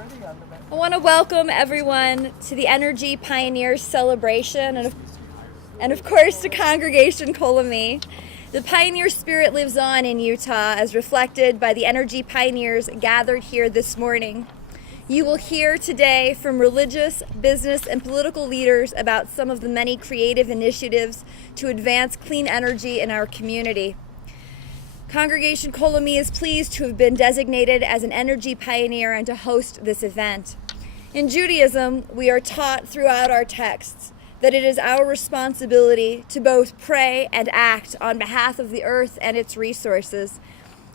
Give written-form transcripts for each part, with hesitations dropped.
I want to welcome everyone to the Energy Pioneers celebration and of course to Congregation Kol Ami. The pioneer spirit lives on in Utah as reflected by the energy pioneers gathered here this morning. You will hear today from religious, business, and political leaders about some of the many creative initiatives to advance clean energy in our community. Congregation Kol Ami is pleased to have been designated as an energy pioneer and to host this event. In Judaism, we are taught throughout our texts that it is our responsibility to both pray and act on behalf of the earth and its resources.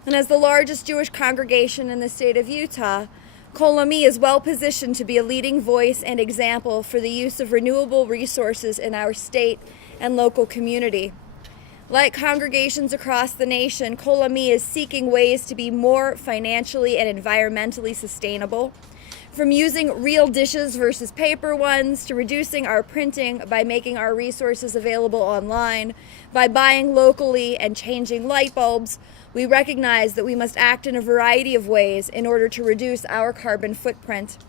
And as the largest Jewish congregation in the state of Utah, Kol Ami is well positioned to be a leading voice and example for the use of renewable resources in our state and local community. Like congregations across the nation, Kol Ami is seeking ways to be more financially and environmentally sustainable, from using real dishes versus paper ones, to reducing our printing by making our resources available online, by buying locally and changing light bulbs. We recognize that we must act in a variety of ways in order to reduce our carbon footprint.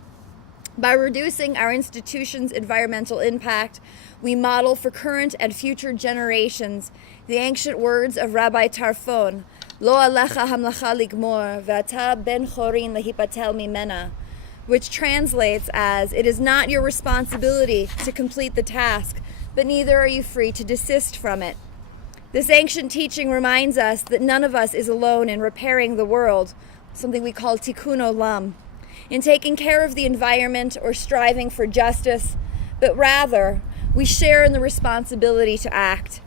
By reducing our institution's environmental impact, we model for current and future generations the ancient words of Rabbi Tarfon, Lo alecha hamlacha ligmor, ve'ata ben chorin lehipatel mimena, which translates as, it is not your responsibility to complete the task, but neither are you free to desist from it. This ancient teaching reminds us that none of us is alone in repairing the world, something we call tikkun olam, in taking care of the environment or striving for justice, but rather we share in the responsibility to act.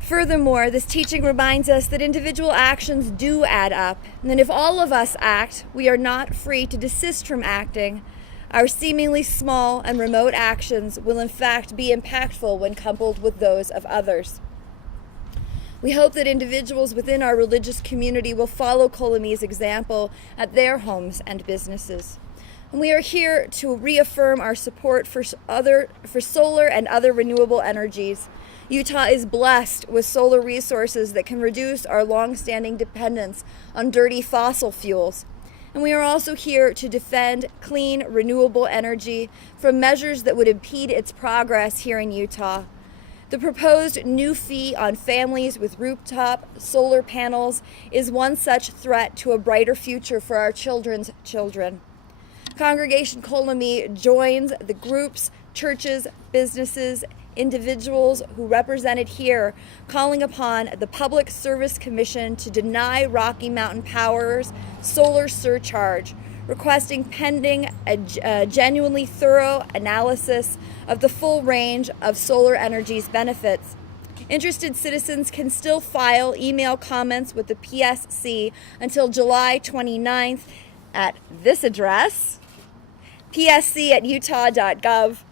Furthermore, this teaching reminds us that individual actions do add up, and that if all of us act, we are not free to desist from acting. Our seemingly small and remote actions will in fact be impactful when coupled with those of others. We hope that individuals within our religious community will follow Kol Ami's example at their homes and businesses. And we are here to reaffirm our support for solar and other renewable energies. Utah is blessed with solar resources that can reduce our long-standing dependence on dirty fossil fuels. And we are also here to defend clean, renewable energy from measures that would impede its progress here in Utah. The proposed new fee on families with rooftop solar panels is one such threat to a brighter future for our children's children. Congregation Kol Ami joins the groups, churches, businesses, individuals who represented here, calling upon the Public Service Commission to deny Rocky Mountain Power's solar surcharge, requesting pending a genuinely thorough analysis of the full range of solar energy's benefits. Interested citizens can still file email comments with the PSC until July 29th at this address, psc@utah.gov.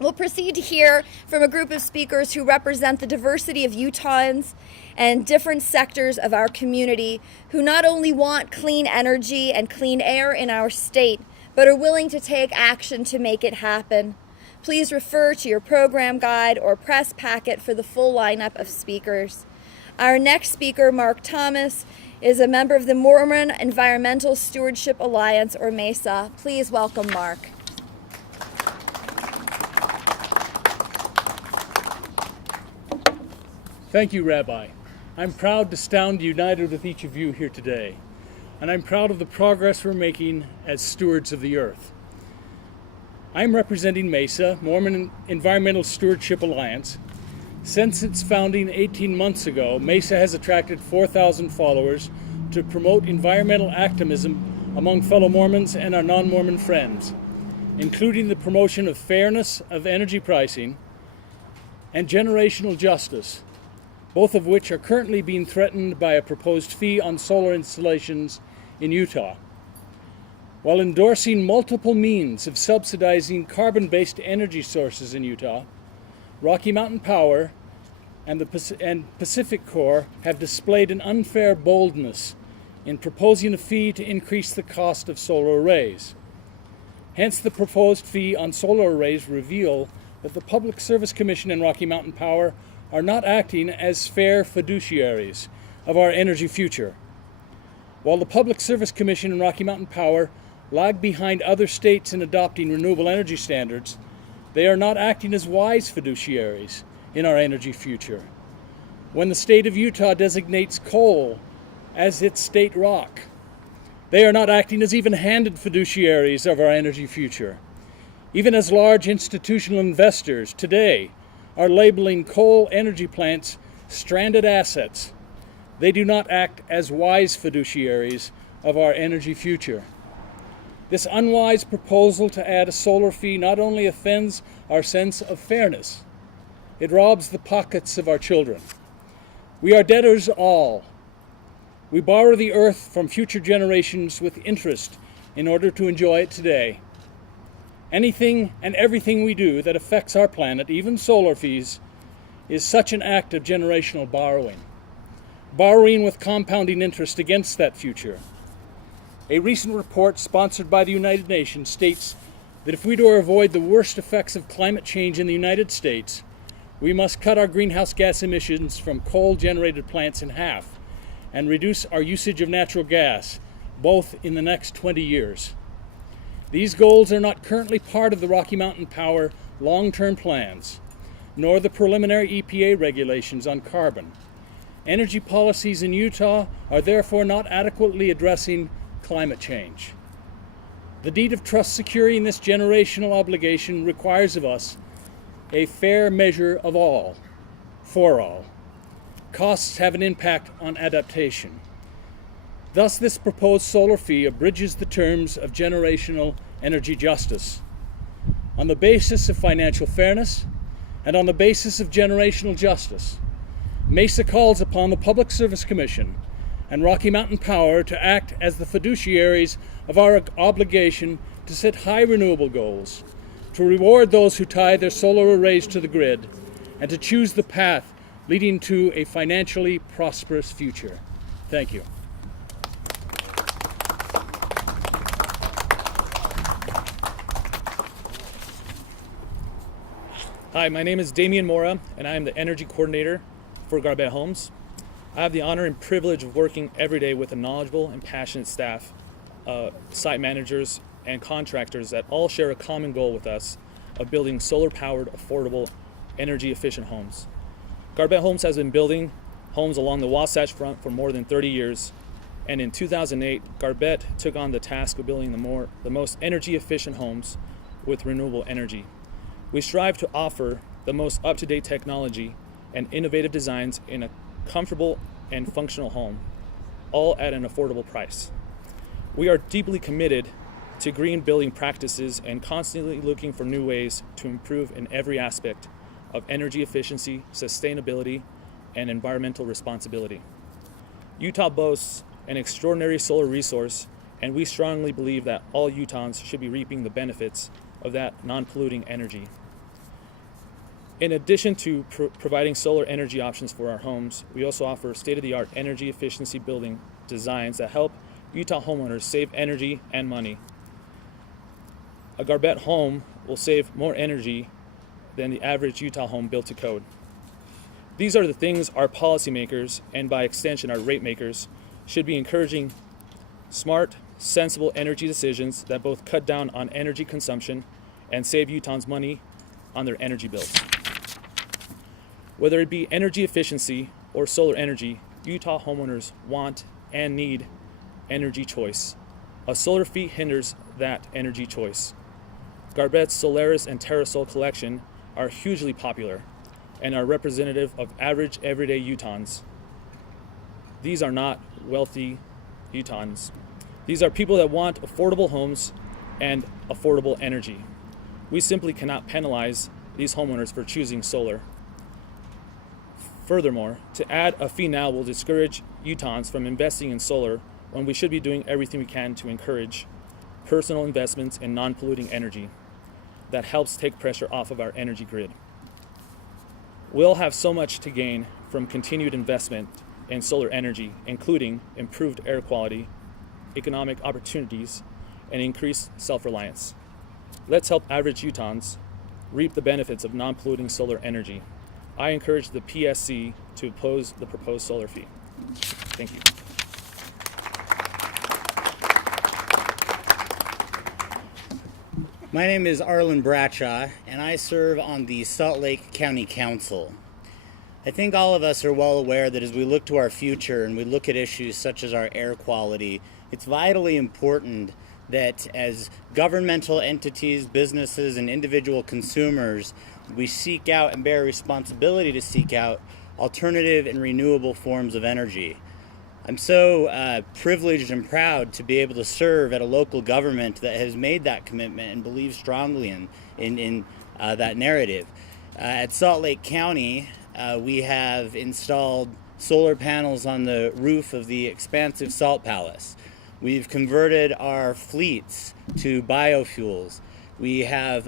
We'll proceed to hear from a group of speakers who represent the diversity of Utahns and different sectors of our community who not only want clean energy and clean air in our state, but are willing to take action to make it happen. Please refer to your program guide or press packet for the full lineup of speakers. Our next speaker, Mark Thomas, is a member of the Mormon Environmental Stewardship Alliance, or MESA. Please welcome Mark. Thank you, Rabbi. I'm proud to stand united with each of you here today, and I'm proud of the progress we're making as stewards of the earth. I'm representing MESA, Mormon Environmental Stewardship Alliance. Since its founding 18 months ago, MESA has attracted 4,000 followers to promote environmental activism among fellow Mormons and our non-Mormon friends, including the promotion of fairness of energy pricing and generational justice, both of which are currently being threatened by a proposed fee on solar installations in Utah. While endorsing multiple means of subsidizing carbon-based energy sources in Utah, Rocky Mountain Power and Pacific Core have displayed an unfair boldness in proposing a fee to increase the cost of solar arrays. Hence, the proposed fee on solar arrays reveal that the Public Service Commission and Rocky Mountain Power are not acting as fair fiduciaries of our energy future. While the Public Service Commission and Rocky Mountain Power lag behind other states in adopting renewable energy standards, they are not acting as wise fiduciaries in our energy future. When the state of Utah designates coal as its state rock, they are not acting as even-handed fiduciaries of our energy future. Even as large institutional investors today are labeling coal energy plants stranded assets, they do not act as wise fiduciaries of our energy future. This unwise proposal to add a solar fee not only offends our sense of fairness, it robs the pockets of our children. We are debtors all. We borrow the earth from future generations with interest in order to enjoy it today. Anything and everything we do that affects our planet, even solar fees, is such an act of generational borrowing. Borrowing with compounding interest against that future. A recent report sponsored by the United Nations states that if we are to avoid the worst effects of climate change in the United States, we must cut our greenhouse gas emissions from coal-generated plants in half and reduce our usage of natural gas, both in the next 20 years. These goals are not currently part of the Rocky Mountain Power long-term plans, nor the preliminary EPA regulations on carbon. Energy policies in Utah are therefore not adequately addressing climate change. The deed of trust securing this generational obligation requires of us a fair measure of all, for all. Costs have an impact on adaptation. Thus, this proposed solar fee abridges the terms of generational energy justice. On the basis of financial fairness and on the basis of generational justice, MESA calls upon the Public Service Commission and Rocky Mountain Power to act as the fiduciaries of our obligation to set high renewable goals, to reward those who tie their solar arrays to the grid, and to choose the path leading to a financially prosperous future. Thank you. Hi, my name is Damien Mora, and I am the Energy Coordinator for Garbett Homes. I have the honor and privilege of working every day with a knowledgeable and passionate staff, site managers, and contractors that all share a common goal with us of building solar-powered, affordable, energy-efficient homes. Garbett Homes has been building homes along the Wasatch Front for more than 30 years, and in 2008, Garbett took on the task of building the most energy-efficient homes with renewable energy. We strive to offer the most up-to-date technology and innovative designs in a comfortable and functional home, all at an affordable price. We are deeply committed to green building practices and constantly looking for new ways to improve in every aspect of energy efficiency, sustainability, and environmental responsibility. Utah boasts an extraordinary solar resource, and we strongly believe that all Utahns should be reaping the benefits of that non-polluting energy. In addition to providing solar energy options for our homes, we also offer state-of-the-art energy efficiency building designs that help Utah homeowners save energy and money. A Garbett home will save more energy than the average Utah home built to code. These are the things our policymakers, and by extension our rate makers, should be encouraging: smart, sensible energy decisions that both cut down on energy consumption and save Utahns money on their energy bills. Whether it be energy efficiency or solar energy, Utah homeowners want and need energy choice. A solar fee hinders that energy choice. Garbett's Solaris and TerraSol collection are hugely popular and are representative of average everyday Utahns. These are not wealthy Utahns. These are people that want affordable homes and affordable energy. We simply cannot penalize these homeowners for choosing solar. Furthermore, to add a fee now will discourage Utahns from investing in solar when we should be doing everything we can to encourage personal investments in non-polluting energy that helps take pressure off of our energy grid. We'll have so much to gain from continued investment in solar energy, including improved air quality, economic opportunities, and increased self-reliance. Let's help average Utahns reap the benefits of non-polluting solar energy. I encourage the PSC to oppose the proposed solar fee. Thank you. My name is Arlyn Bradshaw, and I serve on the Salt Lake County Council. I think all of us are well aware that as we look to our future and we look at issues such as our air quality, it's vitally important that as governmental entities, businesses, and individual consumers, we seek out and bear responsibility to seek out alternative and renewable forms of energy. I'm so privileged and proud to be able to serve at a local government that has made that commitment and believes strongly in that narrative. At Salt Lake County, we have installed solar panels on the roof of the expansive Salt Palace. We've converted our fleets to biofuels. We have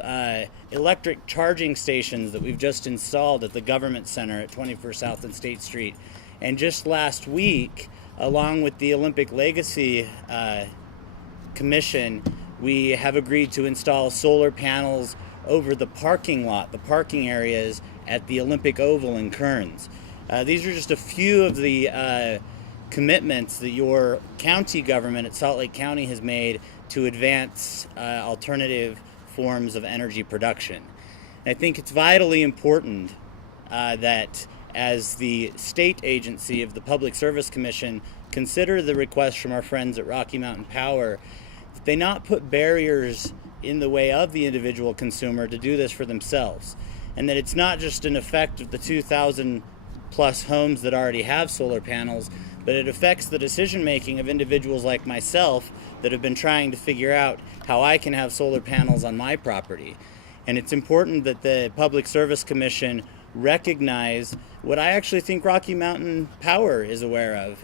electric charging stations that we've just installed at the Government Center at 21st South and State Street. And just last week, along with the Olympic Legacy Commission, we have agreed to install solar panels over the parking lot, the parking areas at the Olympic Oval in Kearns. These are just a few of the commitments that your county government at Salt Lake County has made to advance alternative forms of energy production. And I think it's vitally important that as the state agency of the Public Service Commission consider the request from our friends at Rocky Mountain Power, that they not put barriers in the way of the individual consumer to do this for themselves, and that it's not just an effect of the 2,000 plus homes that already have solar panels, but it affects the decision making of individuals like myself that have been trying to figure out how I can have solar panels on my property. And it's important that the Public Service Commission recognize what I actually think Rocky Mountain Power is aware of,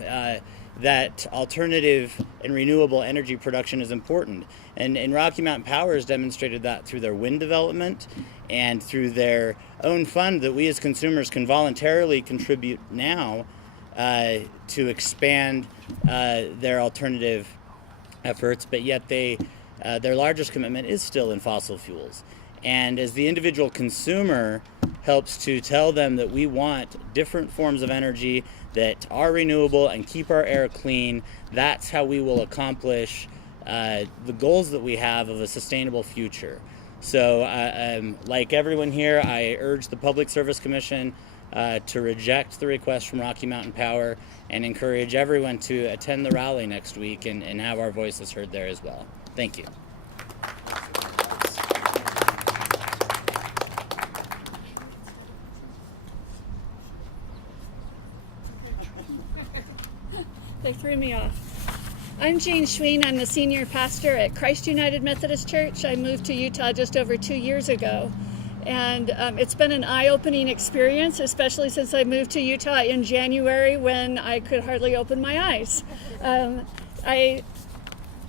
that alternative and renewable energy production is important. And Rocky Mountain Power has demonstrated that through their wind development and through their own fund that we as consumers can voluntarily contribute now to expand their alternative efforts, but yet their largest commitment is still in fossil fuels. And as the individual consumer helps to tell them that we want different forms of energy that are renewable and keep our air clean, that's how we will accomplish the goals that we have of a sustainable future. So like everyone here, I urge the Public Service Commission to reject the request from Rocky Mountain Power and encourage everyone to attend the rally next week and have our voices heard there as well. Thank you. They threw me off. I'm Jane Schwein. I'm the senior pastor at Christ United Methodist Church. I moved to Utah just over 2 years ago. And it's been an eye-opening experience, especially since I moved to Utah in January when I could hardly open my eyes. I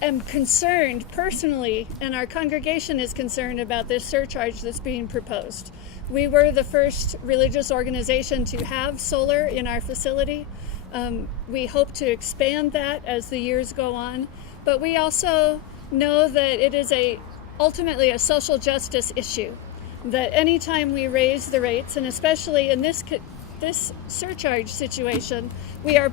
am concerned personally, and our congregation is concerned about this surcharge that's being proposed. We were the first religious organization to have solar in our facility. We hope to expand that as the years go on, but we also know that it is ultimately a social justice issue, that anytime we raise the rates, and especially in this surcharge situation, we are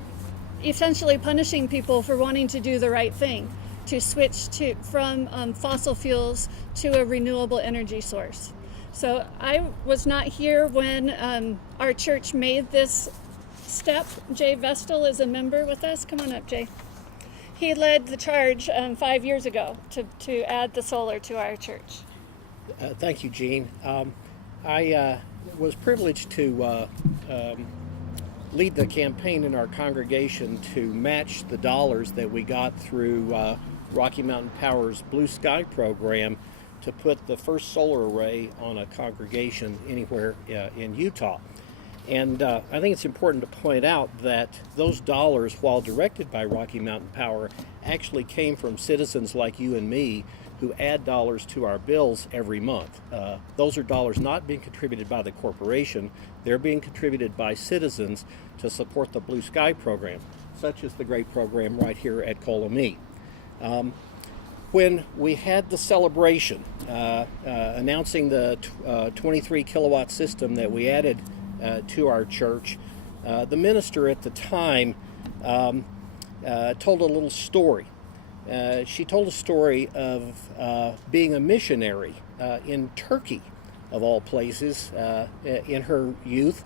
essentially punishing people for wanting to do the right thing, to switch from fossil fuels to a renewable energy source. So I was not here when our church made this step. Jay Vestal is a member with us. Come on up, Jay. He led the charge 5 years ago to add the solar to our church. Thank you, Jean. I was privileged to lead the campaign in our congregation to match the dollars that we got through Rocky Mountain Power's Blue Sky program to put the first solar array on a congregation anywhere in Utah. And I think it's important to point out that those dollars, while directed by Rocky Mountain Power, actually came from citizens like you and me who add dollars to our bills every month. Those are dollars not being contributed by the corporation. They're being contributed by citizens to support the Blue Sky program, such as the great program right here at Kol Ami. When we had the celebration announcing the 23 kilowatt system that we added to our church, the minister at the time told a little story she told a story of being a missionary in Turkey, of all places, in her youth.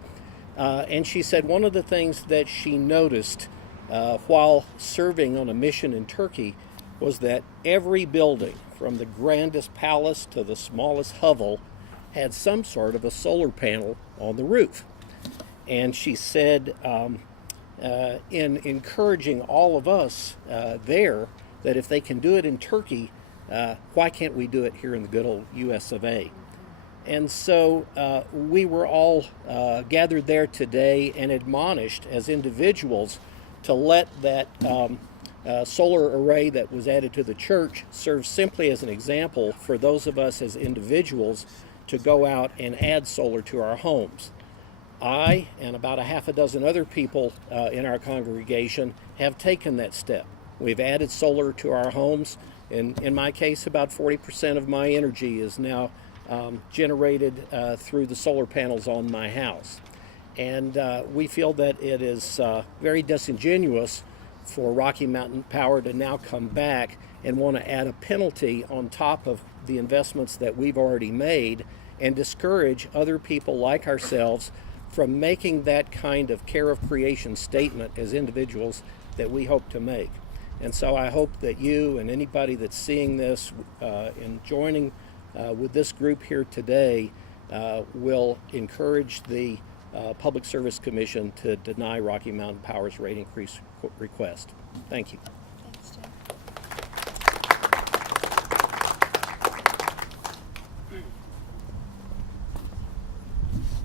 And she said one of the things that she noticed while serving on a mission in Turkey was that every building, from the grandest palace to the smallest hovel, had some sort of a solar panel on the roof. And she said, in encouraging all of us there, that if they can do it in Turkey, why can't we do it here in the good old US of A? And so we were all gathered there today and admonished as individuals to let that solar array that was added to the church serve simply as an example for those of us as individuals to go out and add solar to our homes. I and about a half a dozen other people in our congregation have taken that step. We've added solar to our homes. In my case, about 40% of my energy is now generated through the solar panels on my house. And we feel that it is very disingenuous for Rocky Mountain Power to now come back and want to add a penalty on top of the investments that we've already made and discourage other people like ourselves from making that kind of care of creation statement as individuals that we hope to make. And so I hope that you and anybody that's seeing this and joining with this group here today will encourage the Public Service Commission to deny Rocky Mountain Power's rate increase request. Thank you. Thanks, Jim.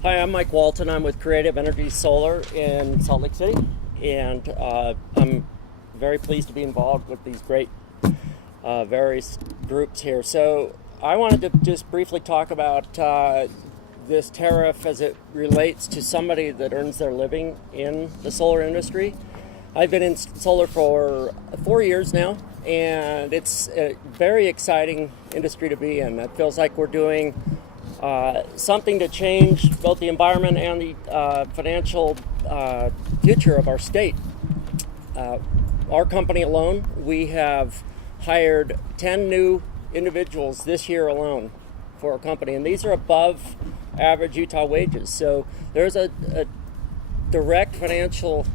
Hi, I'm Mike Walton. I'm with Creative Energy Solar in Salt Lake City, and I'm very pleased to be involved with these great various groups here. So I wanted to just briefly talk about this tariff as it relates to somebody that earns their living in the solar industry. I've been in solar for 4 years now, and it's a very exciting industry to be in. It feels like we're doing something to change both the environment and the financial future of our state. Our company alone, we have hired 10 new individuals this year alone for our company, and these are above average Utah wages. So there's a direct financial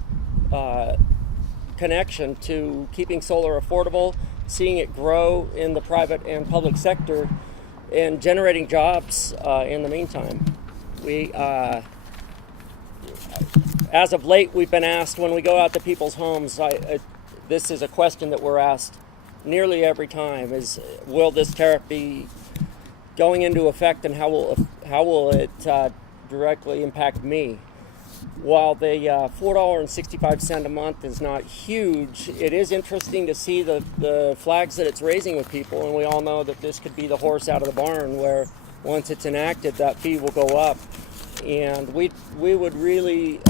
connection to keeping solar affordable, seeing it grow in the private and public sector, and generating jobs in the meantime. We, as of late, we've been asked when we go out to people's homes, this is a question that we're asked nearly every time, is will this tariff be going into effect, and how will it directly impact me? While the $4.65 a month is not huge, it is interesting to see the flags that it's raising with people, and we all know that this could be the horse out of the barn, where once it's enacted, that fee will go up. And we would really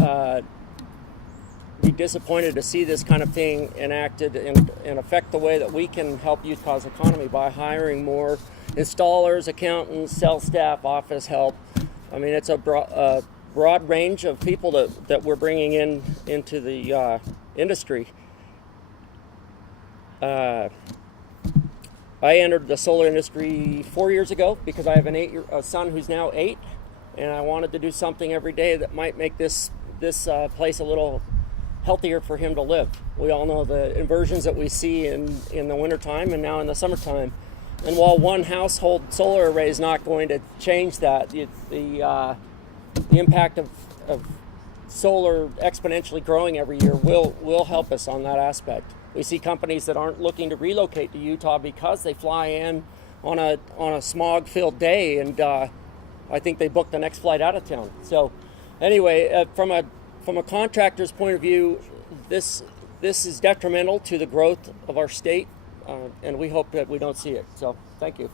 be disappointed to see this kind of thing enacted and affect the way that we can help Utah's economy by hiring more installers, accountants, sales staff, office help. I mean, it's a broad range of people that we're bringing into the industry. I entered the solar industry 4 years ago because I have a son who's now 8, and I wanted to do something every day that might make this place a little healthier for him to live. We all know the inversions that we see in the wintertime and now in the summertime. And while one household solar array is not going to change that, the impact of solar exponentially growing every year will help us on that aspect. We see companies that aren't looking to relocate to Utah because they fly in on a smog-filled day, and I think they book the next flight out of town. So anyway, from a contractor's point of view, this is detrimental to the growth of our state, and we hope that we don't see it. So thank you.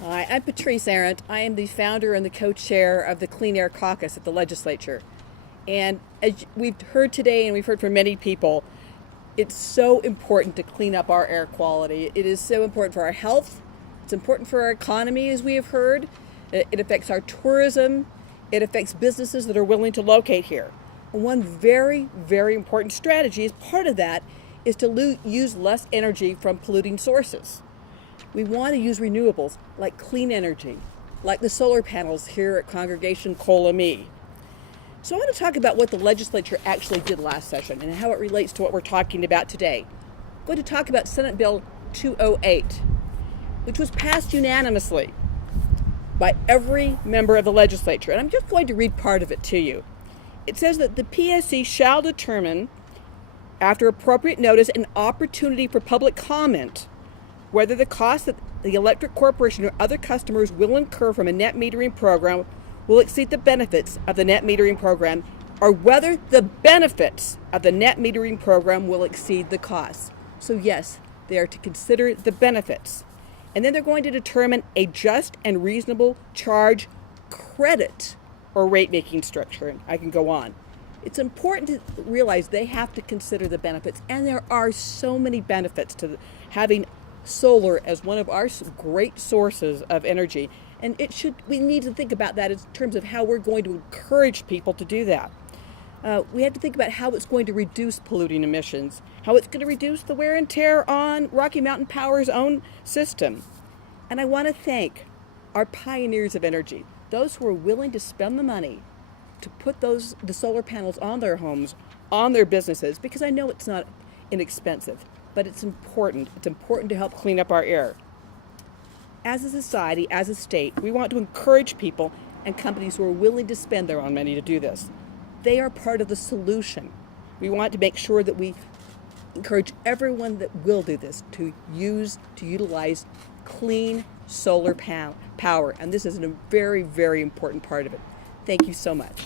Hi, I'm Patrice Arent. I am the founder and the co-chair of the Clean Air Caucus at the Legislature. And as we've heard today, and we've heard from many people, it's so important to clean up our air quality. It is so important for our health. It's important for our economy, as we have heard. It affects our tourism. It affects businesses that are willing to locate here. One very, very important strategy as part of that is to use less energy from polluting sources. We want to use renewables like clean energy, like the solar panels here at Congregation Kol Ami. So I want to talk about what the legislature actually did last session and how it relates to what we're talking about today. I'm going to talk about Senate Bill 208, which was passed unanimously by every member of the legislature. And I'm just going to read part of it to you. It says that the PSC shall determine, after appropriate notice and opportunity for public comment, whether the cost that the electric corporation or other customers will incur from a net metering program will exceed the benefits of the net metering program, or whether the benefits of the net metering program will exceed the costs. So yes, they are to consider the benefits. And then they're going to determine a just and reasonable charge credit or rate-making structure. And I can go on. It's important to realize they have to consider the benefits, and there are so many benefits to having solar as one of our great sources of energy. And we need to think about that in terms of how we're going to encourage people to do that. We have to think about how it's going to reduce polluting emissions, how it's going to reduce the wear and tear on Rocky Mountain Power's own system. And I want to thank our pioneers of energy, those who are willing to spend the money to put the solar panels on their homes, on their businesses, because I know it's not inexpensive, but it's important. It's important to help clean up our air. As a society, as a state, we want to encourage people and companies who are willing to spend their own money to do this. They are part of the solution. We want to make sure that we encourage everyone that will do this to utilize clean solar power. And this is a very, very important part of it. Thank you so much.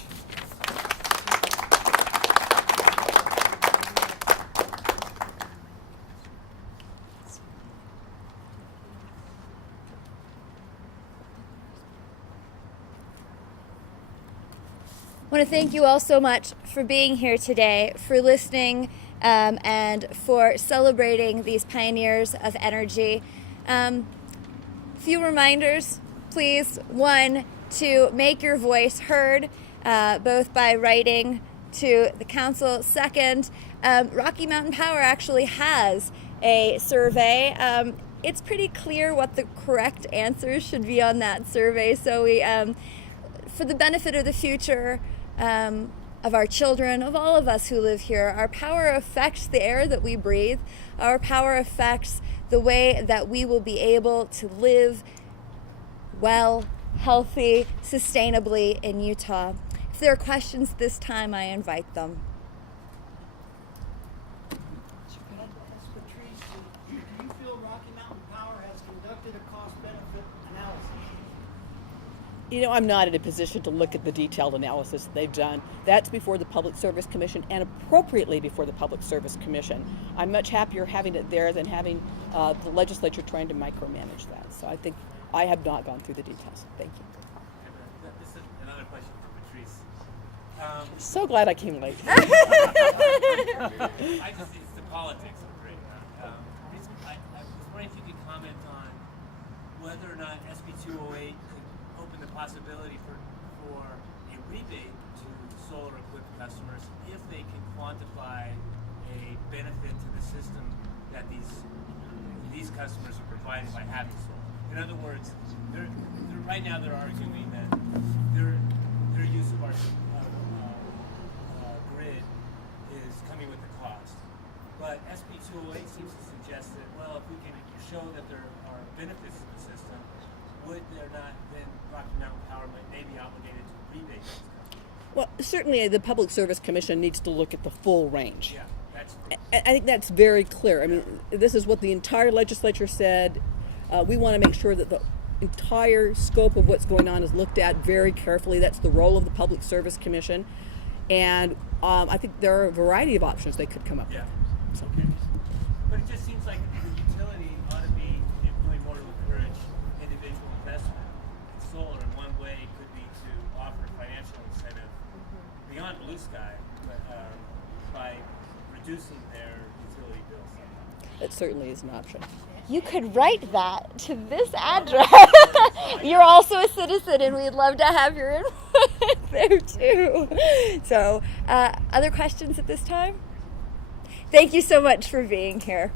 I want to thank you all so much for being here today, for listening, and for celebrating these pioneers of energy. Few reminders, please. One, to make your voice heard, both by writing to the council. Second, Rocky Mountain Power actually has a survey. It's pretty clear what the correct answers should be on that survey. So we, for the benefit of the future, of our children, of all of us who live here, our power affects the air that we breathe. Our power affects the way that we will be able to live well, healthy, sustainably in Utah. If there are questions this time, I invite them. Patrice, do you feel Rocky Mountain Power has conducted a cost-benefit analysis? You know, I'm not in a position to look at the detailed analysis that they've done. That's before the Public Service Commission, and appropriately before the Public Service Commission. I'm much happier having it there than having the legislature trying to micromanage that. So I think I have not gone through the details. Thank you. This is another question for Patrice. So glad I came late. I just, it's the politics of it. I was wondering if you could comment on whether or not SB 208 could open the possibility for a rebate to solar-equipped customers if they can quantify a benefit to the system that these customers are provided by having solar. In other words, right now they're arguing that their use of our grid is coming with the cost. But SB 208 seems to suggest that, well, if we can show that there are benefits to the system, would there not then Rocky Mountain Power may be obligated to rebate those customers? Well, certainly the Public Service Commission needs to look at the full range. Yeah, that's. I think that's very clear. I mean, this is what the entire legislature said. We want to make sure that the entire scope of what's going on is looked at very carefully. That's the role of the Public Service Commission. And I think there are a variety of options they could come up with. So. Okay. But it just seems like the utility ought to be doing more to encourage individual investment in solar. And one way could be to offer financial incentive beyond blue sky, but by reducing their utility bills. That certainly is an option. You could write that to this address. You're also a citizen, and we'd love to have your input there too. So Other questions at this time? Thank you so much for being here.